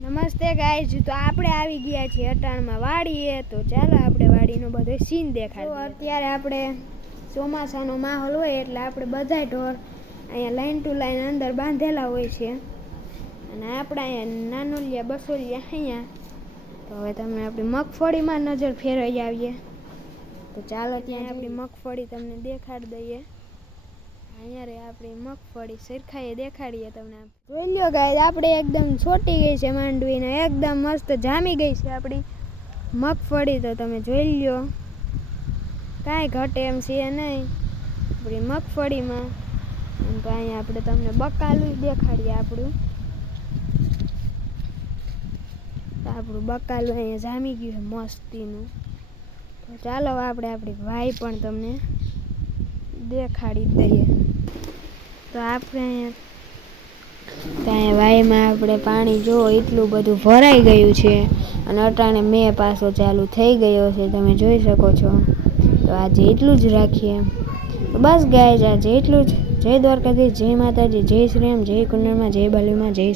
નમસ્તે ગાઈઝ તો આપણે આવી ગયા છીએ અટાણમાં વાડીએ. તો ચાલો આપણે વાડીનો બધો સીન દેખાડો અત્યારે આપણે ચોમાસાનો માહોલ હોય એટલે આપણે બધાય ઢોર અહીંયા લાઈન ટુ લાઈન અંદર બાંધેલા હોય છે. અને આપણે અહીંયા નાનોલિયા બસોલિયા અહીંયા. તો હવે તમે આપણી મગફળીમાં નજર ફેરવી આવીએ. તો ચાલો ત્યાં આપણી મગફળી તમને દેખાડી દઈએ. અહીંયા રે આપણી મગફળી સરખાઈએ દેખાડીએ તમને જોઈ લ્યો ગાય આપણે એકદમ છોટી ગઈ છે માંડવીને, એકદમ મસ્ત જામી ગઈ છે આપણી મગફળી. તો તમે જોઈ લ્યો, કાંઈ ઘટે એમ છે નહીં આપણી મગફળીમાં. તો અહીંયા આપણે તમને બકાલું દેખાડીએ આપણું. આપણું બકાલું અહીંયા જામી ગયું છે મસ્તીનું. તો ચાલો આપણે આપણી ભાઈ પણ તમને દેખાડી દઈએ. તો આપણે ત્યાં વાયમાં આપણે પાણી જો એટલું બધું ભરાઈ ગયું છે. અને અટાણે મેં પાછો ચાલુ થઈ ગયો છે, તમે જોઈ શકો છો. તો આજે એટલું જ રાખીએ. બસ ગાય આજે એટલું જ. જય દ્વારકાધીશ, જય માતાજી, જય શ્રી રામ, જય કુંડળમાં, જય બાલીમાં, જય